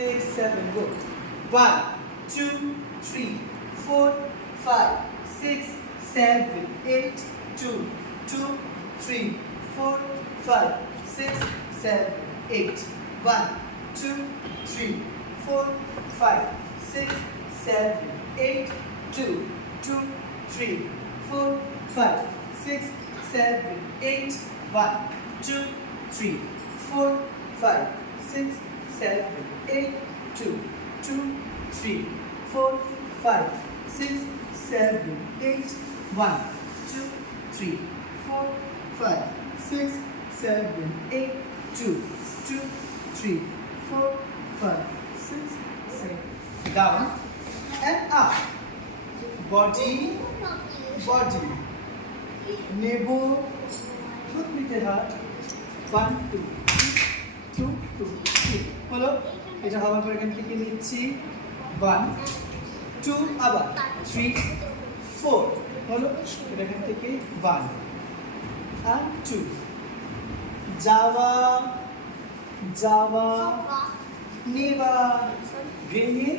6, 7, go. 1, 2, 3, 4, 5, 6, 7, 8, 2, 2, 3, 4, 5, 6, 7, 8. 1, 2, 3, 4, 5, 6, 7, 8, 2, 2, 3, 4, 5, 6, 7, 8. 1, 2, 3, 4, 5, 6, 7, 8, 2, 2, 3, 4, 5, 6, 7, 8, 1, 2, 3, 4, 5, 6, 7, 8, 2, 2, 3, 4, 5, 6, 7. Down and up. Body, body. Nebo. Look with the heart. 1, 2, 2, 2, 3. হলো এটা হওয়ার পর এখান থেকে নিচ্ছি 1 2 আবার 3 4 হলো এটা এখান থেকে 1 আর 2 যাওয়া যাওয়া নেওয়া ভেঙে